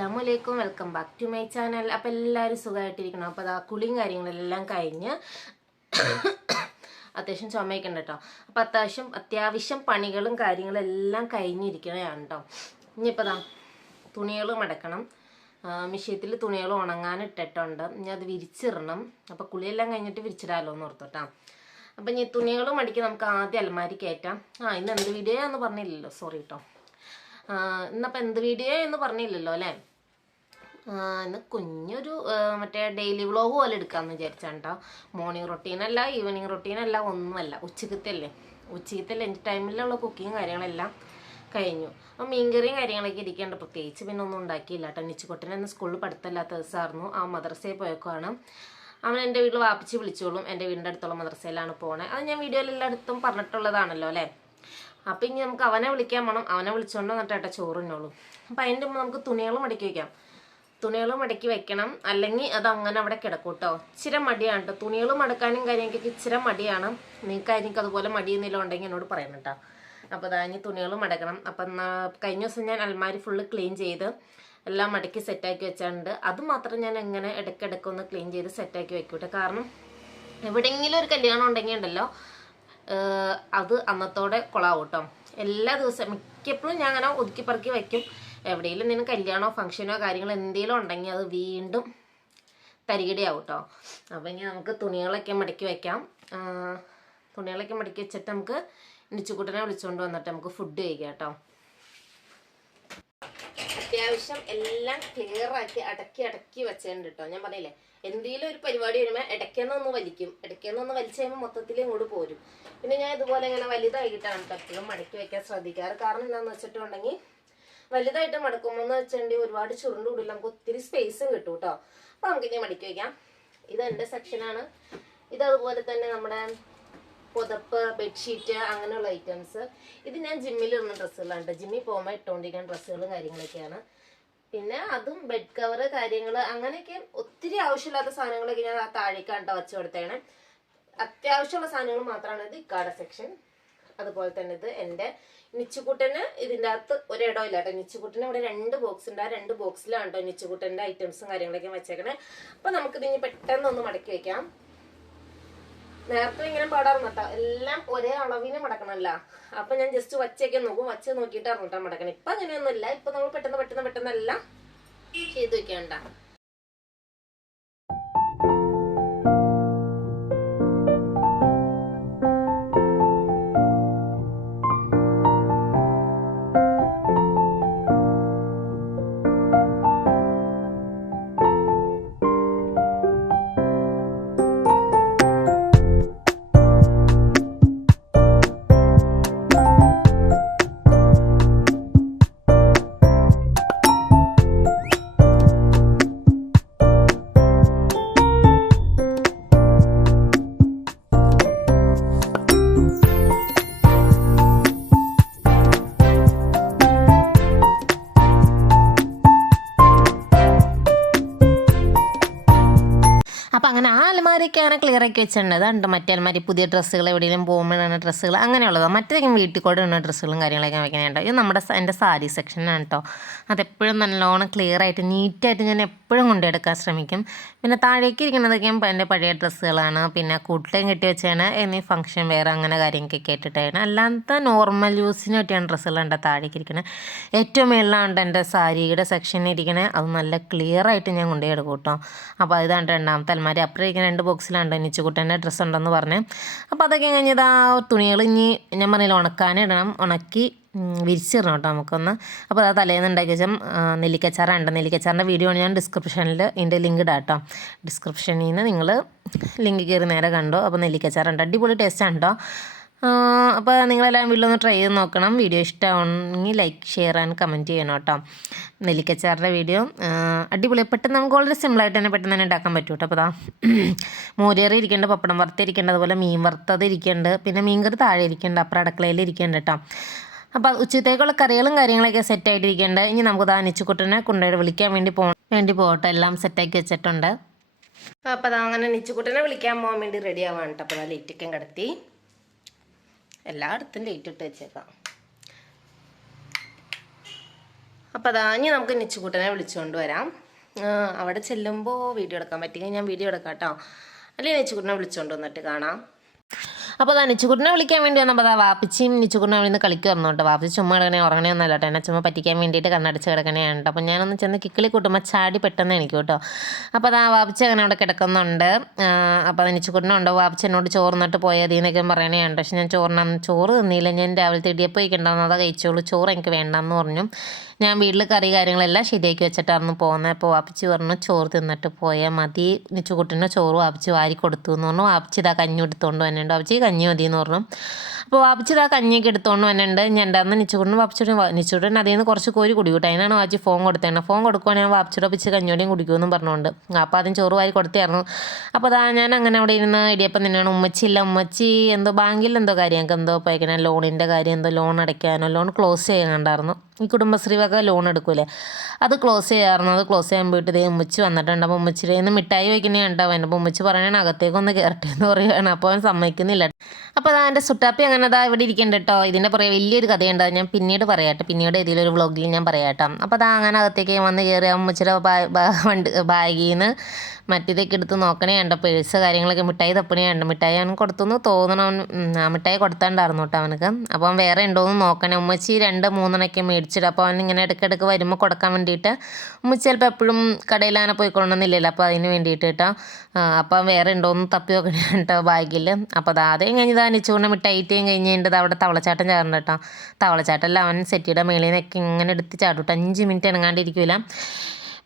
അസ്സാം വലൈക്കും welcome back to my channel. അപ്പോൾ എല്ലാവരും സുഖമായിട്ടിരിക്കണം അപ്പോൾ അതാ കുളിയും കാര്യങ്ങളെല്ലാം കഴിഞ്ഞ് അത്യാവശ്യം ചുമയ്ക്കണ്ട കേട്ടോ. അപ്പോൾ അത്യാവശ്യം അത്യാവശ്യം പണികളും കാര്യങ്ങളും എല്ലാം കഴിഞ്ഞിരിക്കണതാണ് കേട്ടോ. ഇനിയിപ്പോൾ അതാ തുണികൾ മടക്കണം. മിഷ്യത്തിൽ തുണികൾ ഉണങ്ങാൻ ഇട്ടിട്ടുണ്ട് ഇനി അത് വിരിച്ചിടണം. അപ്പോൾ കുളിയെല്ലാം കഴിഞ്ഞിട്ട് വിരിച്ചിടാമല്ലോ എന്ന് ഓർത്തോട്ടാ അപ്പം ഇനി തുണികൾ മടിക്ക് നമുക്ക് ആദ്യം അലമാരി കയറ്റാം. ആ ഇന്ന് എന്ത് വീഡിയോ എന്ന് പറഞ്ഞില്ലല്ലോ. സോറി കേട്ടോ. ഇന്നപ്പോൾ എന്ത് വീഡിയോ എന്ന് പറഞ്ഞില്ലല്ലോ അല്ലേ? ഇന്ന് കുഞ്ഞൊരു മറ്റേ ഡെയിലി വ്ളോഗ് പോലെ എടുക്കാമെന്ന് വിചാരിച്ചാണ് കേട്ടോ മോർണിംഗ് റൊട്ടീനല്ല ഈവനിങ് റൊട്ടീനല്ല ഒന്നുമല്ല. ഉച്ചക്കത്തല്ലേ. ഉച്ചക്കത്തെ ലഞ്ച് ടൈമിലുള്ള കുക്കിങ് കാര്യങ്ങളെല്ലാം കഴിഞ്ഞു. അപ്പം മീൻകറിയും കാര്യങ്ങളൊക്കെ ഇരിക്കേണ്ട. പ്രത്യേകിച്ച് പിന്നെ ഒന്നും ഉണ്ടാക്കിയില്ല കേട്ടോ നിച്ചുകൊട്ടനെ ഇന്ന് സ്കൂളിൽ പഠിത്തമില്ലാത്ത ദിവസമായിരുന്നു. ആ മദ്രസയിൽ പോയേക്കുവാണ്. അവൻ എന്റെ വീട്ടിൽ വാപ്പിച്ച് വിളിച്ചോളും. എന്റെ വീടിന്റെ അടുത്തുള്ള മദ്രസയിലാണ് പോണേ. അത് ഞാൻ വീഡിയോയിൽ എല്ലായിടത്തും പറഞ്ഞിട്ടുള്ളതാണല്ലോ അല്ലേ? അപ്പം ഇനി നമുക്ക് അവനെ വിളിക്കാൻ വേണം അവനെ വിളിച്ചുകൊണ്ട് വന്നിട്ട് ഏട്ടാ ചോറിനോളൂ അപ്പം അതിന്റെ മുമ്പ് നമുക്ക് തുണികൾ മടക്കി വെക്കാം. തുണികൾ മടക്കി വെക്കണം. അല്ലെങ്കിൽ അത് അങ്ങനെ അവിടെ കിടക്കും കേട്ടോ ഇച്ചിരി മടിയാണ് കേട്ടോ തുണികൾ മടക്കാനും കാര്യങ്ങൾക്ക് ഇച്ചിരി മടിയാണ്. നിങ്ങൾക്ക് എനിക്ക് അതുപോലെ മടി എന്തെങ്കിലും ഉണ്ടെങ്കിൽ എന്നോട് പറയണം കേട്ടോ അപ്പോൾ ഇനി തുണികൾ മടക്കണം. അപ്പം കഴിഞ്ഞ ദിവസം ഞാൻ അൽമാരി ഫുള്ള് ക്ലീൻ ചെയ്ത് എല്ലാം മടക്കി സെറ്റാക്കി വെച്ചിട്ടുണ്ട് അത് മാത്രം ഞാൻ എങ്ങനെ ഇടയ്ക്കിടയ്ക്ക് ഒന്ന് ക്ലീൻ ചെയ്ത് സെറ്റാക്കി വെക്കൂട്ടെ കാരണം എവിടെയെങ്കിലും ഒരു കല്യാണം ഉണ്ടെങ്കിൽ ഉണ്ടല്ലോ അത് അന്നത്തോടെ കൊളാവും കേട്ടോ എല്ലാ ദിവസവും മിക്കപ്പോഴും ഞാൻ അങ്ങനെ ഒതുക്കി പറക്കി വയ്ക്കും എവിടെയെങ്കിലും എന്തെങ്കിലും കല്യാണോ ഫംഗ്ഷനോ കാര്യങ്ങളോ എന്തെങ്കിലും ഉണ്ടെങ്കിൽ അത് വീണ്ടും തരികിടയാവും കേട്ടോ അപ്പം ഇനി നമുക്ക് തുണികളൊക്കെ മടക്കി വയ്ക്കാം തുണികളൊക്കെ മടക്കി വെച്ചിട്ട് നമുക്ക് നിച്ചുക്കുട്ടനെ വിളിച്ചുകൊണ്ട് വന്നിട്ട് നമുക്ക് ഫുഡ് കഴിക്കാം കേട്ടോ അത്യാവശ്യം എല്ലാം ക്ലിയർ ആക്കി അടക്കി അടക്കി വെച്ചിട്ടുണ്ട് കേട്ടോ ഞാൻ പറഞ്ഞില്ലേ എന്തെങ്കിലും ഒരു പരിപാടി വരുമ്പോൾ ഇടയ്ക്കെന്നൊന്ന് വലിക്കും. ഇടയ്ക്കെന്നൊന്ന് വലിച്ചു കഴിയുമ്പോൾ മൊത്തത്തിൽ ഇങ്ങോട്ട് പോരും. പിന്നെ ഞാൻ ഇതുപോലെ ഇങ്ങനെ വലുതായിട്ടാണ് എപ്പോഴും മടക്കി വെക്കാൻ ശ്രദ്ധിക്കാറ്. കാരണം എന്താണെന്ന് വെച്ചിട്ടുണ്ടെങ്കിൽ വലുതായിട്ട് മടക്കുമ്പോൾ എന്ന് വെച്ചിട്ടുണ്ടെങ്കിൽ ഒരുപാട് ചുരുണ്ട് നമുക്ക് ഒത്തിരി സ്പേസും കിട്ടും കേട്ടോ അപ്പൊ നമുക്ക് ഇനി മടക്കി വയ്ക്കാം ഇത് എന്റെ സെക്ഷനാണ് ഇത് അതുപോലെ തന്നെ നമ്മുടെ പുതപ്പ് ബെഡ്ഷീറ്റ് അങ്ങനെയുള്ള ഐറ്റംസ് ഇത് ഞാൻ ജിമ്മിൽ ഇടുന്ന ഡ്രസ്സുകളാണ് ജിമ്മിൽ പോകുമ്പോൾ ഇട്ടുകൊണ്ടിരിക്കുന്ന ഡ്രസ്സുകളും കാര്യങ്ങളൊക്കെയാണ്. പിന്നെ അതും ബെഡ് കവർ കാര്യങ്ങൾ അങ്ങനെയൊക്കെ ഒത്തിരി ആവശ്യമില്ലാത്ത സാധനങ്ങളൊക്കെ ഞാൻ ആ താഴേക്കാണ് വെച്ച് കൊടുത്തേണേ അത്യാവശ്യമുള്ള സാധനങ്ങൾ മാത്രമാണ് ഇത് ഇക്കാട സെക്ഷൻ അതുപോലെ തന്നെ ഇത് എന്റെ നിച്ചുകുട്ടന് ഇതിന്റെ അകത്ത് ഒരിടം ഇല്ല കേട്ടോ. നിച്ചുകുട്ടന് ഇവിടെ രണ്ട് ബോക്സ് ഉണ്ട്. ആ രണ്ട് ബോക്സിലാണ് കേട്ടോ നിച്ചുകുട്ടന്റെ ഐറ്റംസും കാര്യങ്ങളൊക്കെ വെച്ചേക്കണേ. അപ്പം നമുക്കിത് ഇനി പെട്ടെന്ന് ഒന്ന് മടക്കി വെക്കാം. നേരത്തെ ഇങ്ങനെ പാടാറുണ്ട് കേട്ടോ. എല്ലാം ഒരേ അളവിന് മടക്കണമല്ല. അപ്പൊ ഞാൻ ജസ്റ്റ് വച്ചേക്കാൻ നോക്കും. വച്ച് നോക്കിയിട്ടാണ് കേട്ടോ മടക്കണം. ഇപ്പൊ അങ്ങനെയൊന്നുമില്ല. ഇപ്പൊ നമ്മൾ പെട്ടെന്ന് പെട്ടെന്ന് പെട്ടെന്നെല്ലാം ചെയ്ത് വെക്കണ്ട. അലമാരിയൊക്കെയാണ് ക്ലിയർ ആക്കി വെച്ചിട്ടുണ്ട് അതുണ്ട് മറ്റേ അലമാരി പുതിയ ഡ്രസ്സുകൾ എവിടെയെങ്കിലും പോകുമ്പോഴാണ് ഡ്രസ്സുകൾ അങ്ങനെയുള്ളത്. മറ്റേതെങ്കിലും വീട്ടിൽ കൂടെ ഉള്ള ഡ്രസ്സുകളും കാര്യങ്ങളൊക്കെ വെക്കണേട്ടോ ഇത് നമ്മുടെ എന്റെ സാരി സെക്ഷനാണ് കേട്ടോ അതെപ്പോഴും നല്ലോണം ക്ലിയർ ആയിട്ട് നീറ്റായിട്ട് ഞാൻ എപ്പോഴും കൊണ്ടെടുക്കാൻ ശ്രമിക്കും. പിന്നെ താഴേക്ക് ഇരിക്കുന്നതൊക്കെ എന്റെ പഴയ ഡ്രസ്സുകളാണ് പിന്നെ കൂട്ടിലേയും കെട്ടി വെച്ചാണ്. എന്നീ ഫംഗ്ഷൻ വേറെ അങ്ങനെ കാര്യങ്ങളൊക്കെ ഇട്ടിട്ടാണ് അല്ലാത്ത നോർമൽ യൂസിന് പറ്റിയാണ് ഡ്രസ്സുകളുണ്ട് താഴേക്ക് ഇരിക്കുന്നത് ഏറ്റവും മേളിലാണ് എന്റെ സാരിയുടെ സെക്ഷനിൽ ഇരിക്കണേ. അത് നല്ല ക്ലിയർ ആയിട്ട് ഞാൻ കൊണ്ടുപോയി എടുക്കും കേട്ടോ അപ്പോൾ അതാണ് രണ്ടാമത്തെ അലമാരി. അപ്പുറം ഇരിക്കുന്ന രണ്ട് ബോക്സിലാണ് നിച്ചുകുട്ടന്റെ ഡ്രസ്സ് ഉണ്ടെന്ന് പറഞ്ഞ്. അപ്പോൾ അതൊക്കെ കഴിഞ്ഞത് ആ തുണികൾ ഇനി ഞാൻ പറഞ്ഞില്ല ഉണക്കാനിടണം ഉണക്കി വിരിച്ചിടണം കേട്ടോ നമുക്കൊന്ന്. അപ്പോൾ അത് തലേന്ന് ഉണ്ടാക്കി വെച്ചാൽ നെല്ലിക്കച്ചാറുണ്ട് നെല്ലിക്കച്ചാറിന്റെ വീഡിയോ ആണ് ഞാൻ ഡിസ്ക്രിപ്ഷനിൽ ഇതിന്റെ ലിങ്ക് ഇടാം കേട്ടോ. ഡിസ്ക്രിപ്ഷനിൽ നിന്ന് നിങ്ങൾ ലിങ്ക് കയറി നേരെ കണ്ടോ. അപ്പോൾ നെല്ലിക്കച്ചാറുണ്ട്. അടിപൊളി ടേസ്റ്റ് ആണ് കേട്ടോ. അപ്പോൾ നിങ്ങളെല്ലാം വീട്ടിലൊന്ന് ട്രൈ ചെയ്ത് നോക്കണം. വീഡിയോ ഇഷ്ടമാണെങ്കിൽ ലൈക്ക് ഷെയർ ആൻഡ് കമന്റ് ചെയ്യണം കേട്ടോ. നെല്ലിക്കച്ചാറിന്റെ വീഡിയോ അടിപൊളി. പെട്ടെന്ന് നമുക്ക് വളരെ സിമ്പിളായിട്ട് തന്നെ പെട്ടെന്ന് തന്നെ ഉണ്ടാക്കാൻ പറ്റും കേട്ടോ. അപ്പോൾ അതാ മോരേറി ഇരിക്കേണ്ട പപ്പടം വറുത്തിരിക്കേണ്ട അതുപോലെ മീൻ വറുത്തത് ഇരിക്കേണ്ട പിന്നെ മീൻകറി താഴെ ഇരിക്കേണ്ട അപ്പുറം അടുക്കളയിൽ ഇരിക്കേണ്ട കേട്ടോ. അപ്പോൾ ഉച്ചത്തേക്കുള്ള കറികളും കാര്യങ്ങളൊക്കെ സെറ്റ് സെറ്റായിട്ടിരിക്കേണ്ട ഇനി നമുക്ക് ദാ നിച്ചുക്കുട്ടനെ കൊണ്ടുപോയി വിളിക്കാൻ വേണ്ടി പോ വേണ്ടി പോകട്ടെ. എല്ലാം സെറ്റാക്കി വെച്ചിട്ടുണ്ട്. അപ്പോൾ അതാ അങ്ങനെ നിച്ചുക്കുട്ടനെ വിളിക്കാൻ പോകാൻ വേണ്ടി റെഡി ആവാണ് കേട്ടോ. അപ്പോൾ ലൈറ്റൊക്കെ കിടത്തി. എല്ലായിടത്തും ലൈറ്റ് ഇട്ട് വെച്ചേക്കാം. അപ്പോൾ അതാ ഇനി നമുക്ക് നിച്ചുകൂട്ടനെ വിളിച്ചുകൊണ്ട് വരാം. അവിടെ ചെല്ലുമ്പോൾ വീഡിയോ എടുക്കാൻ പറ്റിയെങ്കിൽ ഞാൻ വീഡിയോ എടുക്കാം കേട്ടോ. അല്ലെങ്കിൽ നിച്ചുകൂട്ടനെ വിളിച്ചുകൊണ്ട് വന്നിട്ട് കാണാം. അപ്പോൾ അതാ നിച്ചുകുട്ടിനെ വിളിക്കാൻ വേണ്ടി വന്നപ്പോൾ അതാ വാപ്പിച്ചിയും നിച്ചുകുട്ടിനെ അവിടെ നിന്ന് കളിക്കുമായിരുന്നു കേട്ടോ. വാപ്പിച്ച് ചുമ്മാ കിടക്കണേ ഉറങ്ങണേ ഒന്നല്ല കേട്ടോ. എന്നെ ചുമ്മാ പറ്റിക്കാൻ വേണ്ടിയിട്ട് കണ്ണടച്ച് കിടക്കണേ കേട്ടോ. അപ്പോൾ ഞാനൊന്ന് ചെന്ന് കിക്കിളി കൂട്ടുമ്പോൾ ചാടി പെട്ടെന്ന് എനിക്ക് കേട്ടോ. അപ്പോൾ അതാ വാപ്പച്ചി അങ്ങനെ അവിടെ കിടക്കുന്നുണ്ട്. അപ്പോൾ അത് നിച്ചുകുട്ടിനുണ്ടോ വാപ്പിച്ച് എന്നോട് ചോറിന്നിട്ട് പോയത് പറയണേ പറയണേയാണ് പക്ഷെ ഞാൻ ചോറിന ചോറ് തന്നില്ല. ഞാൻ രാവിലെ തിടിയപ്പോൾ ഇരിക്കണ്ടാവുന്ന അതാ കഴിച്ചോളൂ. ചോറ് എനിക്ക് വേണ്ടെന്ന് പറഞ്ഞു. ഞാൻ വീട്ടിൽ കറി കാര്യങ്ങളെല്ലാം ശരിയാക്കി വെച്ചിട്ടായിരുന്നു പോകുന്നത്. അപ്പോൾ വാപ്പച്ചി പറഞ്ഞു ചോറ് തിന്നിട്ട് പോയാൽ മതി. നിച്ചുകുട്ടിന് ചോറ് വാപ്പിച്ച് വാരി കൊടുത്തു എന്ന് പറഞ്ഞു. വാപ്പിച്ച് ഇതാ കഞ്ഞി എടുത്തുകൊണ്ട് വന്നിട്ടുണ്ട്. വാപ്പിച്ച് കഞ്ഞി മതി എന്ന് പറഞ്ഞു. അപ്പോൾ വാപ്പിച്ചിട്ട് ആ കഞ്ഞിയൊക്കെ എടുത്തോണ്ട് വന്നിട്ടുണ്ട്. ഞാൻ ഉണ്ടായിരുന്ന നിച്ചുകുട്ടിന് വാപ്പിച്ചോടും നിച്ചുകുട്ടൻ അതിൽ നിന്ന് കുറച്ച് കോരി കുടിക്കൂട്ടെ അതിനാണ് വാച്ചി ഫോൺ കൊടുത്തേണ്ടത്. ഫോൺ കൊടുക്കുവാണെങ്കിൽ വാപ്പിച്ചിട്ട് പിച്ച് കഞ്ഞോടിയും കുടിക്കുമെന്ന് പറഞ്ഞുകൊണ്ട്. അപ്പോൾ ആദ്യം ചോറ് വാരി കൊടുത്തായിരുന്നു അപ്പോൾ അതാ ഞാൻ അങ്ങനെ അവിടെ ഇരുന്ന് ഇടിയപ്പം തന്നെയാണ് ഉമ്മച്ചി ഇല്ല. ഉമ്മച്ചി എന്തോ ബാങ്കിൽ എന്തോ കാര്യം. ഞങ്ങൾക്ക് എന്തോ പയക്കണ ലോണിന്റെ കാര്യം എന്തോ ലോൺ അടയ്ക്കാനോ ലോൺ ക്ലോസ് ചെയ്യാനുണ്ടായിരുന്നു. ഈ കുടുംബശ്രീ വക ലോൺ എടുക്കൂലേ? അത് ക്ലോസ് ചെയ്യാറുണ്ട്. അത് ക്ലോസ് ചെയ്യാൻ പോയിട്ട് ഇതേ ഉമ്മച്ചി വന്നിട്ടുണ്ട്. അപ്പോൾ ഉമ്മച്ചിയുടെ നിന്ന് മിഠായി വയ്ക്കുന്നേ ഉണ്ടാവും അപ്പോൾ ഉമ്മച്ചി പറയണ അകത്തേക്കൊന്ന് കയറട്ടെ എന്ന് പറയുകയാണ് അപ്പോൾ അവൻ സമ്മതിക്കുന്നില്ല. അപ്പോൾ അതാ എന്റെ സുട്ടാപ്പി അങ്ങനെ അതാ ഇവിടെ ഇരിക്കുന്നുണ്ട് കേട്ടോ ഇതിന്റെ പുറകെ വലിയൊരു കഥയുണ്ട്. ഞാൻ പിന്നീട് പറയാട്ടെ പിന്നീട് ഏതെങ്കിലും ഒരു വ്ളോഗിൽ ഞാൻ പറയാട്ടോ അപ്പോൾ അതാ അങ്ങനെ അകത്തേക്ക് വന്ന് കയറി ആ ഉമ്മച്ചിയുടെ ബാ- ബാഗിൽ നിന്ന് മറ്റേതൊക്കെ എടുത്ത് നോക്കണേ ഉണ്ട് പേഴ്സ് കാര്യങ്ങളൊക്കെ മിഠായി തപ്പണേ ഉണ്ട് മിഠായി അവൻ കൊടുത്തു തോന്നണം അവൻ ആ മിഠായി കൊടുത്താണ്ടായിരുന്നു കേട്ടോ അവനക്ക്. അപ്പോൾ അവൻ വേറെ ഉണ്ടോയെന്ന് നോക്കണേ. ഉമ്മച്ചി രണ്ട് മൂന്നെണ്ണൊക്കെ മേടിച്ചിട്ട് അപ്പോൾ അവൻ ഇങ്ങനെ ഇടയ്ക്കിടയ്ക്ക് വരുമ്പോൾ കൊടുക്കാൻ വേണ്ടിയിട്ട് ഉമ്മച്ചി ചിലപ്പോൾ എപ്പോഴും കടയിൽ അങ്ങനെ പോയിക്കൊള്ളണമെന്നില്ലല്ലോ അപ്പോൾ അതിന് വേണ്ടിയിട്ട് കേട്ടോ. അപ്പോൾ വേറെ ഉണ്ടോയെന്ന് തപ്പി നോക്കണേ കേട്ടോ ബാഗിൽ. അപ്പോൾ അത് ആദ്യം കഴിഞ്ഞത് അനിച്ചുകൊണ്ട് മിഠായിട്ടേയും കഴിഞ്ഞിട്ട് അവിടെ തവളച്ചാട്ടം ചേർന്നു കേട്ടോ. തവളച്ചാട്ടമല്ല അവൻ സെറ്റിയുടെ മേളിൽ നിന്നൊക്കെ ഇങ്ങനെ എടുത്ത് ചാടും കേട്ടോ. അഞ്ച് മിനിറ്റ് ഇണങ്ങാണ്ടിരിക്കില്ല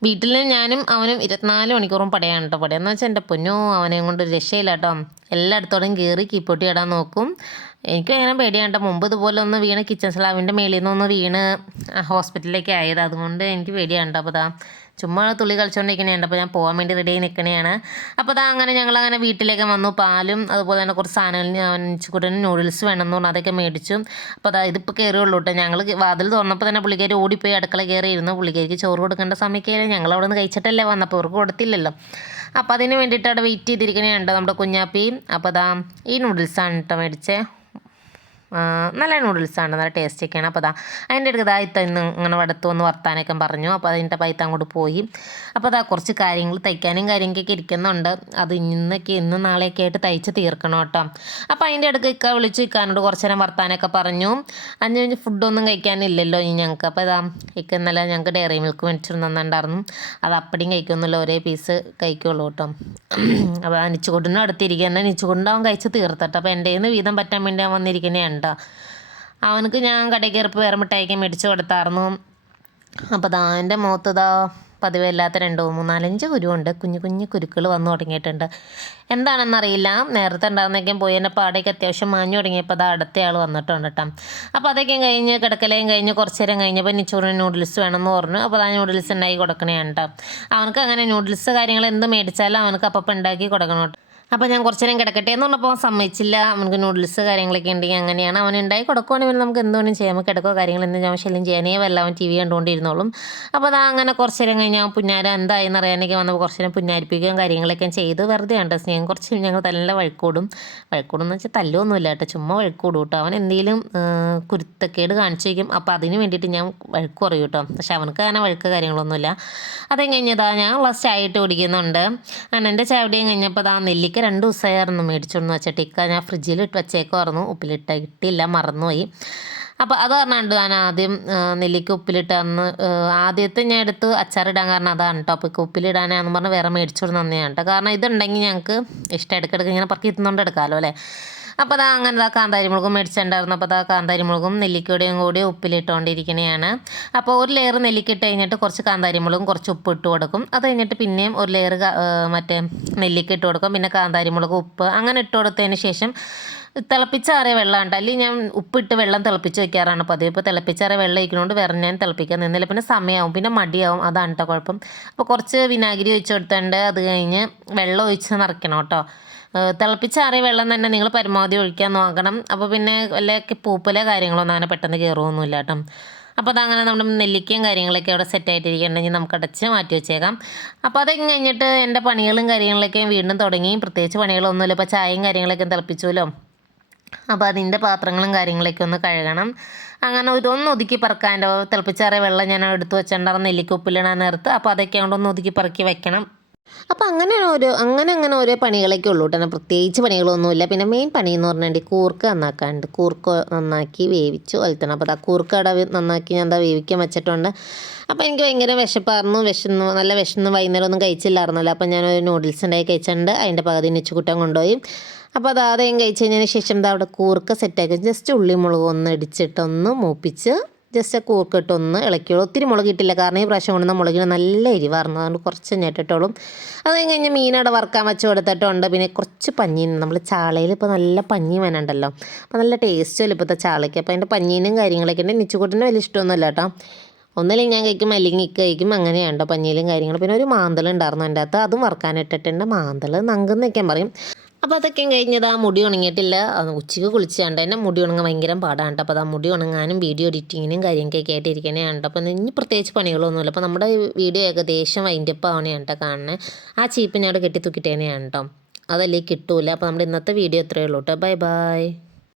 വീട്ടിൽ ഞാനും അവനും ഇരുപത്തിനാല് മണിക്കൂറും പടയാണ് കേട്ടോ പടയെന്ന് വെച്ചാൽ എന്റെ പൊന്നോ അവനെയും കൊണ്ട് രക്ഷയില്ല കേട്ടോ എല്ലായിടത്തോടും കയറി കീപ്പൊട്ടി ഇടാൻ നോക്കും. എനിക്ക് അങ്ങനെ പേടിയാണ് കേട്ടോ മുമ്പ് ഇതുപോലെ ഒന്ന് വീണ് കിച്ചൺ സ്ലാവിന്റെ മേളിൽ നിന്ന് ഒന്ന് വീണ് ഹോസ്പിറ്റലിലേക്ക് ആയത്. അതുകൊണ്ട് എനിക്ക് പേടിയാണ് കേട്ടോ അപ്പോൾ ചുമ്മാ തുള്ളി കളിച്ചുകൊണ്ടിരിക്കണേണ്ട് അപ്പോൾ ഞാൻ പോകാൻ വേണ്ടി റെഡി ആയി നിൽക്കണേയാണ് അപ്പോൾ അതാ അങ്ങനെ ഞങ്ങൾ അങ്ങനെ വീട്ടിലേക്ക് വന്നു. പാലും അതുപോലെ തന്നെ കുറച്ച് സാധനങ്ങൾ കൂട്ടന് നൂഡിൽസ് വേണമെന്ന് പറഞ്ഞു. അതൊക്കെ മേടിച്ചു. അപ്പോൾ അതാ ഇതിപ്പോൾ കയറിയുള്ളൂ കേട്ടോ ഞങ്ങൾ വാതിൽ തുറന്നപ്പോൾ തന്നെ പുള്ളിക്കാരി ഓടിപ്പോയി അടുക്കള കയറിയിരുന്നു. പുള്ളിക്കാരിക്ക് ചോറ് കൊടുക്കേണ്ട സമയത്ത് ഞങ്ങൾ അവിടെ നിന്ന് കഴിച്ചിട്ടല്ലേ വന്നപ്പോൾ അവർക്ക് കൊടുത്തില്ലല്ലോ. അപ്പോൾ അതിന് വേണ്ടിയിട്ട് അവിടെ വെയിറ്റ് ചെയ്തിരിക്കണേണ്ട് നമ്മുടെ കുഞ്ഞാപ്പി. അപ്പോൾ അതാ ഈ നൂഡിൽസാണ് കേട്ടോ മേടിച്ചേ. നല്ല നൂഡിൽസാണ് നല്ല ടേസ്റ്റൊക്കെയാണ് അപ്പോൾ അതാ അതിന്റെ അടുത്ത് ഇതാ ഇത്ത ഇന്ന് ഇങ്ങനെ വടത്തു വന്ന് വർത്താനൊക്കെ പറഞ്ഞു. അപ്പോൾ അതിന്റെ പൈത്ത അങ്ങോട്ട് പോയി. അപ്പോൾ അതാ കുറച്ച് കാര്യങ്ങൾ തയ്ക്കാനും കാര്യങ്ങൾക്കൊക്കെ ഇരിക്കുന്നുണ്ട്. അത് ഇന്നൊക്കെ ഇന്ന് നാളെയൊക്കെ ആയിട്ട് തയ്ച്ച് തീർക്കണം കേട്ടോ. അപ്പോൾ അതിന്റെ അടുത്ത് ഇക്ക വിളിച്ച് ഇക്കാനോട് കുറച്ച് നേരം വർത്താനൊക്കെ പറഞ്ഞു. അഞ്ച് മിനിറ്റ് ഫുഡൊന്നും കഴിക്കാനില്ലല്ലോ ഇനി ഞങ്ങൾക്ക് അപ്പോൾ ഇതാ ഇക്ക ഇന്നലെ ഞങ്ങൾക്ക് ഡയറി മിൽക്ക് മേടിച്ചിട്ട് മേടിച്ചിരുന്നുണ്ടായിരുന്നു അത് അപ്പടിയും കഴിക്കുന്നില്ല ഒരേ പീസ് കഴിക്കുള്ളൂ കേട്ടോ. അപ്പോൾ അനിച്ചുകൊണ്ടിനും നിച്ചുകൊണ്ടിനും അടുത്തിരിക്കുന്ന നിച്ചുകൊണ്ട് അവൻ കഴിച്ച് തീർത്തട്ടെ. അപ്പോൾ എന്റെ വീതം പറ്റാൻ വേണ്ടി അവൻ വന്നിരിക്കുന്നതാണ് കേട്ടോ. അവനക്ക് ഞാൻ കടയിൽ കയറിപ്പോൾ വേറെ മിഠായിക്ക് മേടിച്ച് കൊടുത്തായിരുന്നു. അപ്പോൾ ദാ എന്റെ മുഖത്ത് ഇതാ പതിവില്ലാത്ത രണ്ടോ മൂന്നാലഞ്ച് കുരുവുണ്ട്. കുഞ്ഞു കുഞ്ഞു കുരുക്കൾ വന്നു തുടങ്ങിയിട്ടുണ്ട്. എന്താണെന്നറിയില്ല. നേരത്തെ ഉണ്ടാകുന്നേക്കും പോയി. എന്റെ പാടേക്ക് അത്യാവശ്യം മാഞ്ഞു തുടങ്ങിയപ്പോൾ അത് അടുത്ത ആൾ വന്നിട്ടുണ്ട് കേട്ടോ. അപ്പോൾ അതൊക്കെ കഴിഞ്ഞ് കിടക്കലയും കഴിഞ്ഞ് കുറച്ച് നേരം കഴിഞ്ഞപ്പോൾ നിച്ചോറിന് നൂഡിൽസ് വേണമെന്ന് പറഞ്ഞു. അപ്പോൾ ആ നൂഡിൽസ് ഉണ്ടാക്കി കൊടുക്കണേ കേട്ടോ. അവനക്ക് അങ്ങനെ നൂഡിൽസ് കാര്യങ്ങൾ എന്ത് മേടിച്ചാലും അവനക്ക് അപ്പം ഉണ്ടാക്കി കൊടുക്കണം അപ്പോൾ ഞാൻ കുറച്ച് നേരം കിടക്കട്ടെ എന്ന് പറഞ്ഞപ്പോൾ സമ്മതിച്ചില്ല. നമുക്ക് നൂഡിൽസ് കാര്യങ്ങളൊക്കെ ഉണ്ടെങ്കിൽ അങ്ങനെയാണ്. അവൻ ഉണ്ടായി കൊടുക്കുവാണെങ്കിൽ നമുക്ക് എന്തുകൊണ്ടും ചെയ്യാം. നമുക്ക് കിടക്കോ കാര്യങ്ങൾ എന്തും ഞാൻ ശല്യം ചെയ്യാനേ വല്ല അവൻ ടി വി കണ്ടുകൊണ്ടിരുന്നോളും അപ്പോൾ അതാ അങ്ങനെ കുറച്ച് നേരം കഴിഞ്ഞ് പുന്നാരം എന്തായി എന്തായെന്ന് അറിയാനൊക്കെ വന്നപ്പോൾ കുറച്ച് നേരം പുന്നാരിപ്പിക്കുകയും കാര്യങ്ങളൊക്കെ ചെയ്ത് വെറുതെ ഉണ്ട് സ്നേഹം. കുറച്ച് ഞങ്ങൾ നല്ല വഴക്കൂടും. വഴക്കൂടും എന്ന് വെച്ചാൽ തല്ലൊന്നുമില്ല കേട്ടോ. ചുമ്മാ വഴക്കൂടും കേട്ടോ. അവൻ എന്തെങ്കിലും കുരുത്തക്കേട് കാണിച്ചു വയ്ക്കും. അപ്പോൾ അതിന് വേണ്ടിയിട്ട് ഞാൻ വഴക്ക് കുറയും കേട്ടോ. പക്ഷെ അവനക്ക് അങ്ങനെ വഴക്ക് കാര്യങ്ങളൊന്നുമില്ല. അതും കഴിഞ്ഞതാ ഞാൻ ചായ ഇട്ട് കുടിക്കുന്നുണ്ട്. അങ്ങനെ എന്റെ ചായ കഴിഞ്ഞപ്പോൾ അതാ നെല്ലിക്ക രണ്ട് ദിവസമായിരുന്നു മേടിച്ചോണ്ട് വെച്ചിട്ട് ഇക്ക ഞാൻ ഫ്രിഡ്ജിൽ വെച്ചേക്കുമായിരുന്നു ഉപ്പിലിട്ട ഇട്ടില്ല മറന്നുപോയി. അപ്പോൾ അത് പറഞ്ഞാണ്ട് ഞാൻ ആദ്യം നെല്ലിക്ക് ഉപ്പിലിട്ട് അന്ന് ആദ്യത്തെ ഞാൻ എടുത്ത് അച്ചാറിടാൻ കാരണം അതാണ് കേട്ടോ അപ്പോൾ ഉപ്പിലിടാനാന്ന് പറഞ്ഞ് വേറെ മേടിച്ചോണ്ട് തന്നെയാണ് കേട്ടോ കാരണം ഇതുണ്ടെങ്കിൽ ഞങ്ങൾക്ക് ഇഷ്ടം. ഇടയ്ക്കിടയ്ക്ക് ഇങ്ങനെ പറക്കി ഇരുന്നുകൊണ്ട് എടുക്കാമല്ലോ അല്ലേ? അപ്പോൾ അതാ അങ്ങനെ ദാ കാന്താരിമുളകും മേടിച്ചിട്ടുണ്ടായിരുന്നു. അപ്പോൾ അതാ കാന്താരിമുളകും നെല്ലിക്കയുടെയും കൂടി ഉപ്പിലിട്ടുകൊണ്ടിരിക്കണതാണ് അപ്പോൾ ഒരു ലെയർ നെല്ലിക്ക ഇട്ട് കഴിഞ്ഞിട്ട് കുറച്ച് കാന്താരിമുളകും കുറച്ച് ഉപ്പ് ഇട്ട് കൊടുക്കും. അത് കഴിഞ്ഞിട്ട് പിന്നെയും ഒരു ലെയർ മറ്റേ നെല്ലിക്ക ഇട്ട് കൊടുക്കും. പിന്നെ കാന്താരിമുളക് ഉപ്പ് അങ്ങനെ ഇട്ട് കൊടുത്തതിന് ശേഷം തിളപ്പിച്ചാറിയ വെള്ളം ഉണ്ട്. അല്ലെങ്കിൽ ഞാൻ ഉപ്പിട്ട് വെള്ളം തിളപ്പിച്ച് വെക്കാറാണ് പതിവ്. ഇപ്പോൾ തിളപ്പിച്ചാറിയ വെള്ളം ഒഴിക്കുന്നതുകൊണ്ട് വേറെ ഞാൻ തിളപ്പിക്കാൻ നിന്നില്ല. പിന്നെ സമയമാവും പിന്നെ മടിയാവും. അതാണ് കേട്ടോ കുഴപ്പം. അപ്പോൾ കുറച്ച് വിനാഗിരി ഒഴിച്ച് കൊടുത്തുണ്ട് അത് കഴിഞ്ഞ് വെള്ളം ഒഴിച്ച് നിറയ്ക്കണം കേട്ടോ. തിളപ്പിച്ചാറിയ വെള്ളം തന്നെ നിങ്ങൾ പരമാവധി ഒഴിക്കാൻ നോക്കണം. അപ്പോൾ പിന്നെ വല്ല പൂപ്പല കാര്യങ്ങളൊന്നും അങ്ങനെ പെട്ടെന്ന് കയറുമൊന്നുമില്ല കേട്ടോ. അപ്പോൾ അതങ്ങനെ നമ്മുടെ നെല്ലിക്കയും കാര്യങ്ങളൊക്കെ അവിടെ സെറ്റ് ആയിട്ടിരിക്കുകയുണ്ടെങ്കിൽ നമുക്ക് അടച്ച് മാറ്റി വെച്ചേക്കാം. അപ്പോൾ അത് കഴിഞ്ഞിട്ട് എന്റെ പണികളും കാര്യങ്ങളൊക്കെ വീണ്ടും തുടങ്ങി. പ്രത്യേകിച്ച് പണികളൊന്നുമില്ല. ഇപ്പോൾ ചായയും കാര്യങ്ങളൊക്കെ തിളപ്പിച്ചുല്ലോ അപ്പോൾ അതിന്റെ പാത്രങ്ങളും കാര്യങ്ങളൊക്കെ ഒന്ന് കഴുകണം. അങ്ങനെ ഇതൊന്ന് ഒതുക്കി പറക്കാന്റെ തിളപ്പിച്ചാറിയ വെള്ളം ഞാൻ എടുത്ത് വെച്ചിട്ടുണ്ടായിരുന്നു നെല്ലിക്ക ഉപ്പിലിടാൻ നേരത്ത്. അപ്പോൾ അതൊക്കെ അങ്ങോട്ട് ഒന്ന് ഒതുക്കി പറക്കി വെക്കണം. അപ്പോൾ അങ്ങനെ ഓരോ അങ്ങനെ അങ്ങനെ ഓരോ പണികളൊക്കെ ഉള്ളൂ കേട്ടോ. പ്രത്യേകിച്ച് പണികളൊന്നുമില്ല. പിന്നെ മെയിൻ പണി എന്ന് പറഞ്ഞിട്ടുണ്ടെങ്കിൽ കൂർക്ക നന്നാക്കാണ്ട് കൂർക്ക നന്നാക്കി വേവിച്ച് വലുത്തണം. അപ്പോൾ ആ കൂർക്ക അവിടെ നന്നാക്കി ഞാൻ എന്താ വേവിക്കാൻ വെച്ചിട്ടുണ്ട്. അപ്പോൾ എനിക്ക് ഭയങ്കര വിശപ്പായിരുന്നു. വിശന്ന് നല്ല വിശന്ന് വൈകുന്നേരം ഒന്നും കഴിച്ചില്ലായിരുന്നല്ലോ. അപ്പോൾ ഒരു നൂഡിൽസ് ഉണ്ടായി കഴിച്ചിട്ടുണ്ട്. അതിന്റെ പകുതി നെച്ചുകുട്ടം കൊണ്ടുപോയി. അപ്പോൾ അത് ആദ്യം കഴിച്ച് കഴിഞ്ഞതിന് ശേഷം അവിടെ കൂർക്ക സെറ്റാക്കി ജസ്റ്റ് ഉള്ളി മുളക് ഒന്ന് ഇടിച്ചിട്ടൊന്ന് മൂപ്പിച്ച് ജസ്റ്റ് കൂർക്കിട്ട് ഒന്ന് ഇളക്കിയോളൂ ഒത്തിരി മുളകിട്ടില്ല കാരണം ഈ പ്രാവശ്യം കൊണ്ടുവന്ന മുളകിന് നല്ല എരിവായിരുന്നു. അതുകൊണ്ട് കുറച്ച് ഞെട്ടിട്ടോളും അത് കഴിഞ്ഞ് മീനവിടെ വറുക്കാൻ വെച്ച് കൊടുത്തിട്ടുണ്ട്. പിന്നെ കുറച്ച് പഞ്ഞീൻ. നമ്മൾ ചാളയിൽ ഇപ്പോൾ നല്ല പഞ്ഞി വേനുണ്ടല്ലോ അപ്പോൾ നല്ല ടേസ്റ്റ് ഇപ്പോഴത്തെ ചാളയ്ക്ക്. അപ്പോൾ അതിന്റെ പഞ്ഞീനും കാര്യങ്ങളൊക്കെ ഉണ്ട്. നിച്ചുകൂട്ടിന് വലിയ ഇഷ്ടമൊന്നുമില്ല കേട്ടോ. ഒന്നല്ലെങ്കിൽ ഞാൻ കഴിക്കും. അല്ലെങ്കിൽ കഴിക്കും. അങ്ങനെയാണ് പഞ്ഞിയിലും കാര്യങ്ങളും. പിന്നെ ഒരു മാന്തൽ ഉണ്ടായിരുന്നു എന്റെ അകത്ത്. അതും വറുക്കാനിട്ടിട്ടുണ്ട് മാന്തൽ നങ്കെന്നൊക്കെ പറയും. അപ്പോൾ അതൊക്കെ കഴിഞ്ഞത് ആ മുടി ഉണങ്ങിയിട്ടില്ല. ഉച്ചയ്ക്ക് കുളിച്ചാണ്ട് എന്നെ മുടി ഉണങ്ങാൻ ഭയങ്കര പാടാണ് അപ്പോൾ ആ മുടി ഉണങ്ങാനും വീഡിയോ എഡിറ്റിങ്ങിനും കാര്യങ്ങൾക്കൊക്കെ ആയിട്ടിരിക്കണേണ് കേട്ടോ. അപ്പോൾ ഇനി പ്രത്യേകിച്ച് പണികളൊന്നുമില്ല. അപ്പോൾ നമ്മുടെ വീഡിയോ ഏകദേശം വൈൻഡപ്പ് കേട്ടോ കാണുന്നത് ആ ചീപ്പിനെ അവിടെ കെട്ടി തൂക്കിട്ടേനെയാണ് കേട്ടോ. അതല്ലേ കിട്ടൂല. അപ്പോൾ നമ്മുടെ ഇന്നത്തെ വീഡിയോ ഇത്രയേ ഉള്ളൂ കേട്ടോ. Bye bye